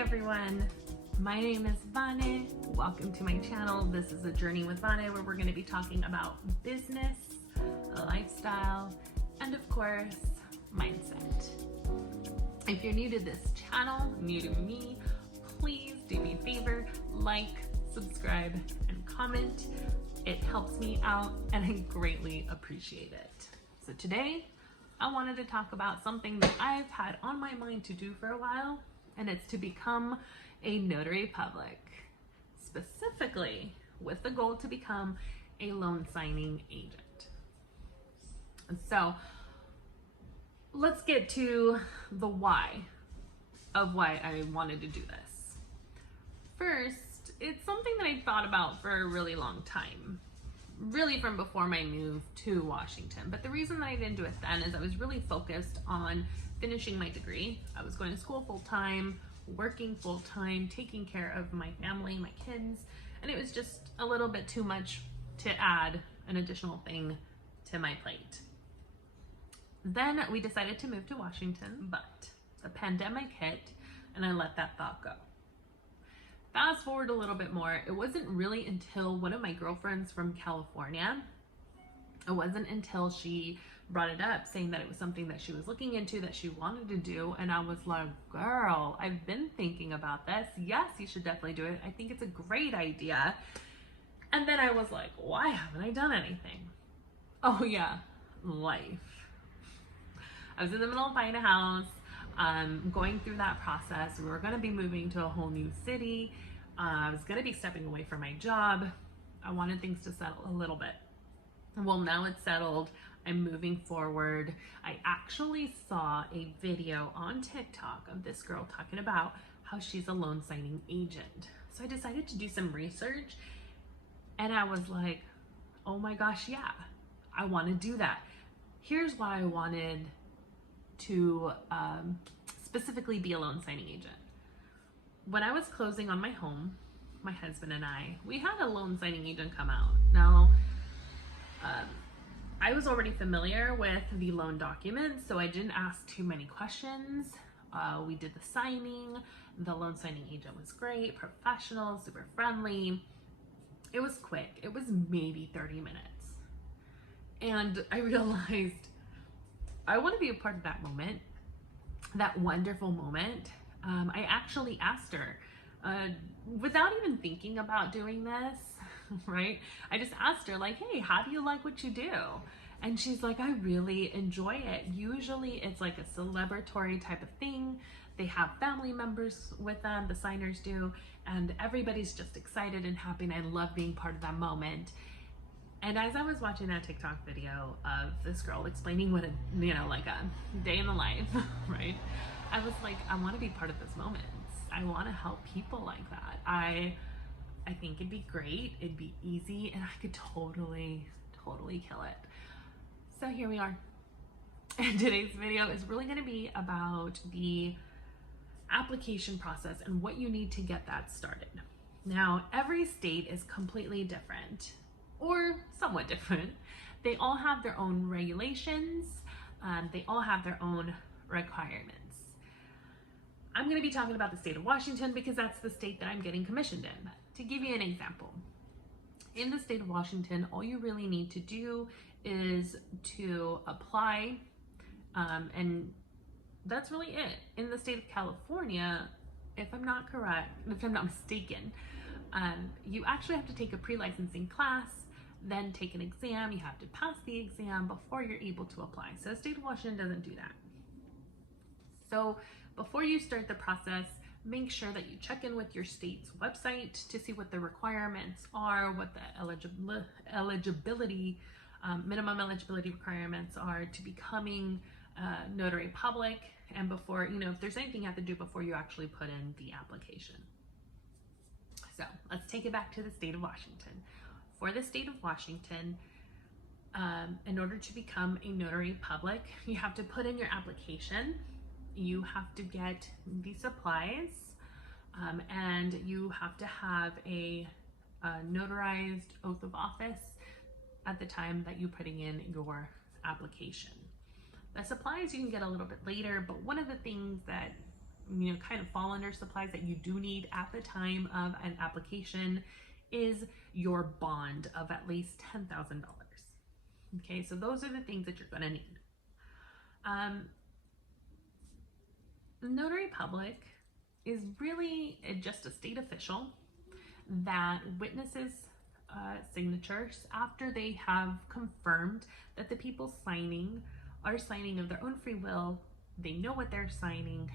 everyone, my name is Vane. Welcome to my channel. This is a journey with Vane where we're going to be talking about business, lifestyle, and of course, mindset. If you're new to this channel, new to me, please do me a favor, like, subscribe, and comment. It helps me out and I greatly appreciate it. So today, I wanted to talk about something that I've had on my mind to do for a while, and it's to become a notary public, specifically with the goal to become a loan signing agent. And so let's get to the why of why I wanted to do this. First, it's something that I thought about for a really long time, really from before my move to Washington. But the reason that I didn't do it then is I was really focused on finishing my degree. I was going to school full-time, working full-time, taking care of my family, my kids, and it was just a little bit too much to add an additional thing to my plate. Then we decided to move to Washington, but the pandemic hit and I let that thought go. Fast forward a little bit more, it wasn't really until one of my girlfriends from California, it wasn't until she brought it up saying that it was something that she was looking into, that she wanted to do, and I was like, girl, I've been thinking about this. Yes, you should definitely do it. I think it's a great idea. And then I was like, why haven't I done anything? Oh yeah, life. I was in the middle of buying a house, going through that process. We were going to be moving to a whole new city. I was going to be stepping away from my job. I wanted things to settle a little bit. Well, now it's settled. I'm moving forward. I actually saw a video on TikTok of this girl talking about how she's a loan signing agent. So I decided to do some research and I was like, oh my gosh, yeah, I want to do that. Here's why I wanted to specifically be a loan signing agent. When I was closing on my home, my husband and I, we had a loan signing agent come out. Now, I was already familiar with the loan documents, so I didn't ask too many questions. We did the signing. The loan signing agent was great, professional, super friendly. It was quick. It was maybe 30 minutes. And I realized I want to be a part of that moment, that wonderful moment. I actually asked her, without even thinking about doing this, right? I just asked her like, hey, how do you like what you do? And she's like, I really enjoy it. Usually it's like a celebratory type of thing. They have family members with them, the signers do, and everybody's just excited and happy, and I love being part of that moment. And as I was watching that TikTok video of this girl explaining what like a day in the life, right? I was like, I want to be part of those moments. I want to help people like that. I think it'd be great. It'd be easy and I could totally kill it. So here we are. And today's video is really going to be about the application process and what you need to get that started. Now, every state is completely different, or somewhat different. They all have their own regulations. They all have their own requirements. I'm going to be talking about the state of Washington because that's the state that I'm getting commissioned in. To give you an example, in the state of Washington, all you really need to do is to apply, and that's really it. In the state of California, if I'm not mistaken, you actually have to take a pre-licensing class, then take an exam. You have to pass the exam before you're able to apply. So the state of Washington doesn't do that. So before you start the process, make sure that you check in with your state's website to see what the requirements are, what the minimum eligibility requirements are to becoming notary public, and before, if there's anything you have to do before you actually put in the application. So let's take it back to the state of Washington. For the state of Washington, in order to become a notary public, you have to put in your application. You have to get the supplies, and you have to have a notarized oath of office at the time that you're putting in your application. The supplies you can get a little bit later, but one of the things that kind of fall under supplies that you do need at the time of an application is your bond of at least $10,000. Okay, so those are the things that you're going to need. Notary Public is really just a state official that witnesses signatures after they have confirmed that the people signing are signing of their own free will, they know what they're signing,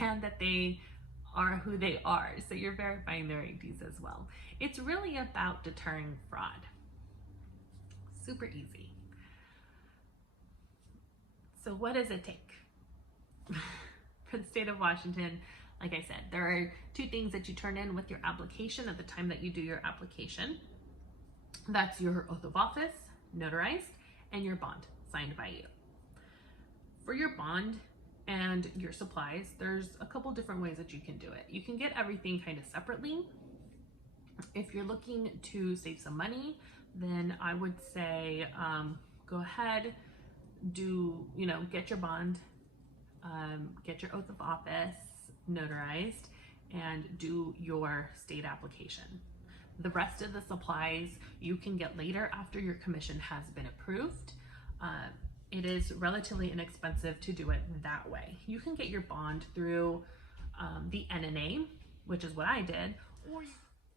and that they are who they are. So you're verifying their IDs as well. It's really about deterring fraud. Super easy. So what does it take? For the state of Washington, like I said, there are 2 things that you turn in with your application at the time that you do your application. That's your oath of office, notarized, and your bond signed by you. For your bond and your supplies, there's a couple different ways that you can do it. You can get everything kind of separately. If you're looking to save some money, then I would say go ahead, get your bond, get your oath of office notarized, and do your state application. The rest of the supplies you can get later after your commission has been approved. It is relatively inexpensive to do it that way. You can get your bond through the NNA, which is what I did,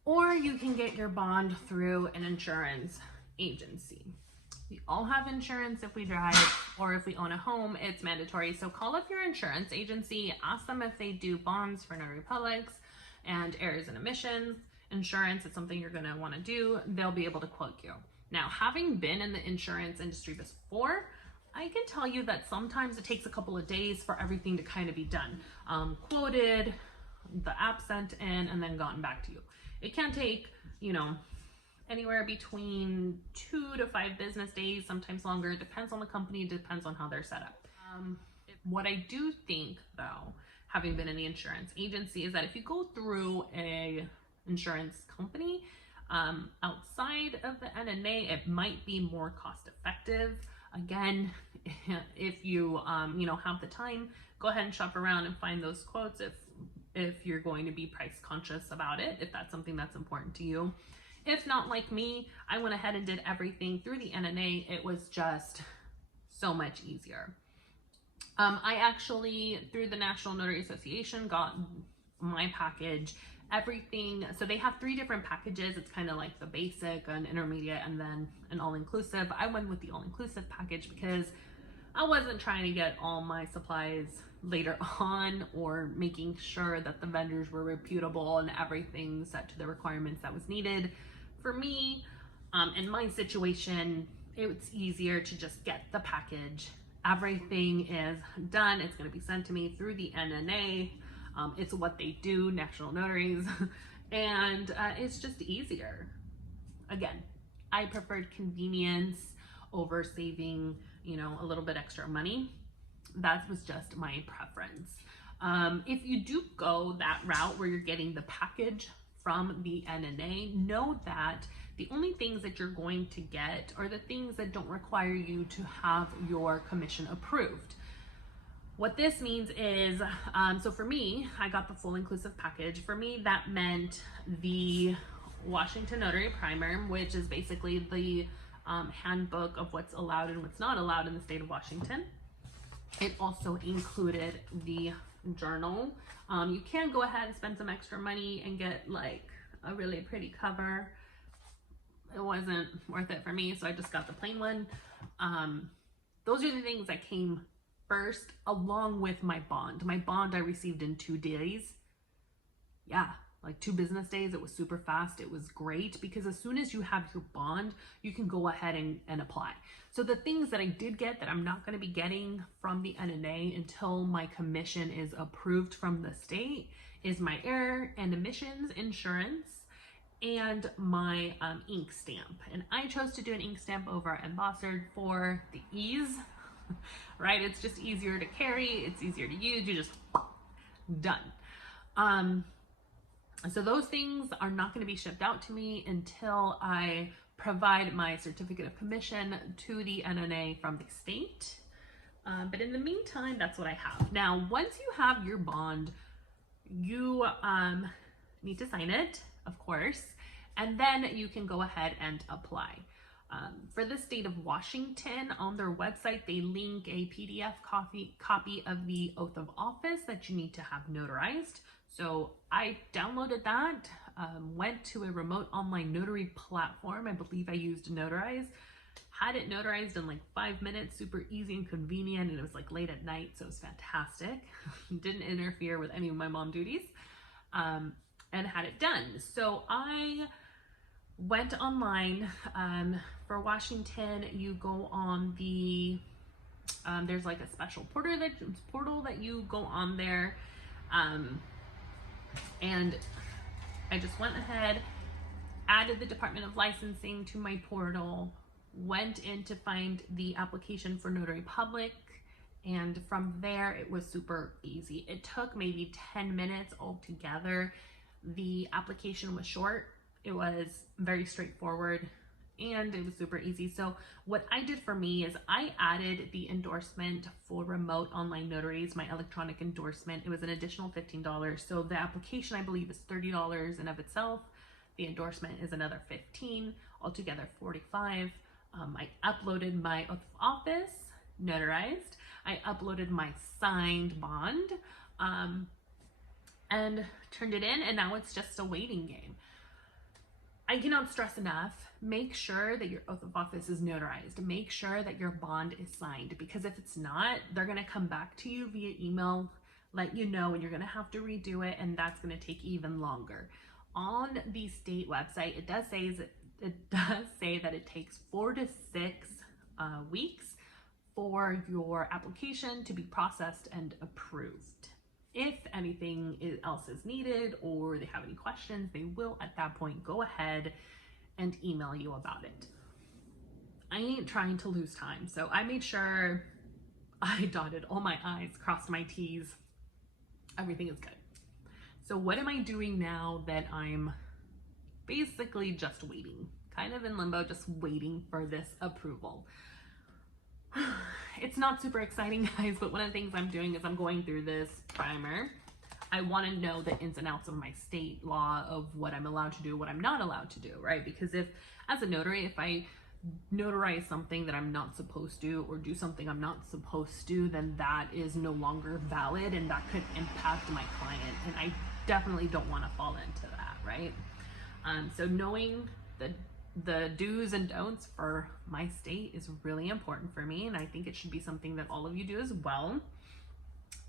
or you can get your bond through an insurance agency. We all have insurance if we drive or if we own a home, it's mandatory. So call up your insurance agency, ask them if they do bonds for Notary Publics and errors and omissions. Insurance is something you're going to want to do. They'll be able to quote you. Now, having been in the insurance industry before, I can tell you that sometimes it takes a couple of days for everything to kind of be done. Quoted, the app sent in, and then gotten back to you. It can take, anywhere between 2 to 5 business days, sometimes longer. Depends on the company, depends on how they're set up. What I do think, though, having been in the insurance agency, is that if you go through a insurance company outside of the NNA, it might be more cost effective. Again, if you have the time, go ahead and shop around and find those quotes if you're going to be price conscious about it, if that's something that's important to you. If not, like me, I went ahead and did everything through the NNA. It was just so much easier. I actually, through the National Notary Association, got my package, everything. So they have 3 different packages. It's kind of like the basic, an intermediate, and then an all-inclusive. I went with the all-inclusive package because I wasn't trying to get all my supplies later on, or making sure that the vendors were reputable and everything set to the requirements that was needed. For me, in my situation, it's easier to just get the package. Everything is done. It's going to be sent to me through the NNA. It's what they do, National Notaries, and it's just easier. Again, I preferred convenience over saving, a little bit extra money. That was just my preference. If you do go that route where you're getting the package from the NNA, know that the only things that you're going to get are the things that don't require you to have your commission approved. What this means is, so for me, I got the full inclusive package. For me, that meant the Washington Notary Primer, which is basically the handbook of what's allowed and what's not allowed in the state of Washington. It also included the journal. You can go ahead and spend some extra money and get like a really pretty cover. It wasn't worth it for me, so I just got the plain one. Those are the things that came first, along with my bond. My bond I received in 2 days. Yeah, like 2 business days. It was super fast. It was great because as soon as you have your bond, you can go ahead and apply. So the things that I did get that I'm not going to be getting from the NNA until my commission is approved from the state is my error and omissions insurance and my ink stamp. And I chose to do an ink stamp over embossed for the ease, right? It's just easier to carry. It's easier to use. You just done. So those things are not going to be shipped out to me until I provide my certificate of commission to the NNA from the state. But in the meantime, that's what I have. Now, once you have your bond you need to sign it, of course, and then you can go ahead and apply. For the state of Washington, on their website, they link a PDF copy of the oath of office that you need to have notarized. So I downloaded that, went to a remote online notary platform. I believe I used Notarize, had it notarized in like 5 minutes, super easy and convenient. And it was like late at night, so it was fantastic. Didn't interfere with any of my mom duties, and had it done. So I went online. For Washington, you go on the, there's like a special portal that you go on there. And I just went ahead, added the Department of Licensing to my portal, went in to find the application for Notary Public, and from there it was super easy. It took maybe 10 minutes altogether. The application was short, it was very straightforward, and it was super easy. So what I did for me is I added the endorsement for remote online notaries, my electronic endorsement. It was an additional $15. So the application, I believe, is $30 in of itself. The endorsement is another $15, altogether $45. I uploaded my oath of office, notarized. I uploaded my signed bond, and turned it in, and now it's just a waiting game. I cannot stress enough, make sure that your oath of office is notarized. Make sure that your bond is signed, because if it's not, they're gonna come back to you via email, let you know, and you're gonna have to redo it, and that's gonna take even longer. On the state website, it does say that it takes 4 to 6 weeks for your application to be processed and approved. If anything else is needed or they have any questions, they will at that point go ahead and email you about it. I ain't trying to lose time, so I made sure I dotted all my I's, crossed my T's. Everything is good. So what am I doing now that I'm basically just waiting, kind of in limbo, just waiting for this approval? It's not super exciting, guys, but one of the things I'm doing is I'm going through this primer. I want to know the ins and outs of my state law of what I'm allowed to do, what I'm not allowed to do, right? Because if, as a notary, if I notarize something that I'm not supposed to, or do something I'm not supposed to, then that is no longer valid, and that could impact my client, and I definitely don't want to fall into that, right? So knowing the do's and don'ts for my state is really important for me, and I think it should be something that all of you do as well.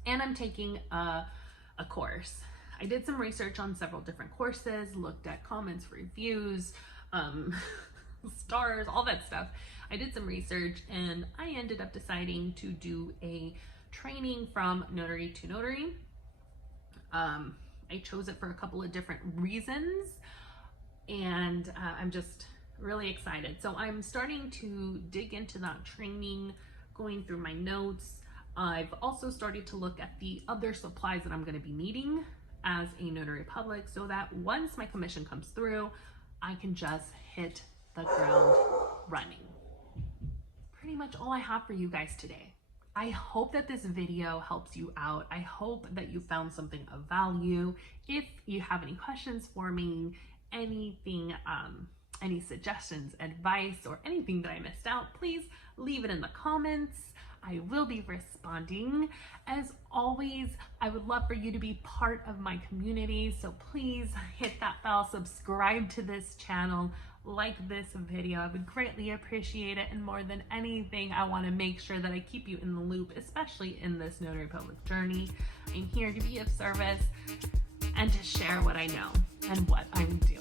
And I'm taking a course. I did some research on several different courses, looked at comments, reviews, stars, all that stuff. I did some research, and I ended up deciding to do a training from Notary to Notary. I chose it for a couple of different reasons, and I'm just really excited. So I'm starting to dig into that training, going through my notes. I've also started to look at the other supplies that I'm going to be needing as a Notary Public, so that once my commission comes through, I can just hit the ground running. Pretty much all I have for you guys today. I hope that this video helps you out. I hope that you found something of value. If you have any questions for me, anything, any suggestions, advice, or anything that I missed out, please leave it in the comments. I will be responding. As always, I would love for you to be part of my community, so please hit that bell, subscribe to this channel, like this video. I would greatly appreciate it, and more than anything, I want to make sure that I keep you in the loop, especially in this Notary Public journey. I'm here to be of service and to share what I know and what I'm doing.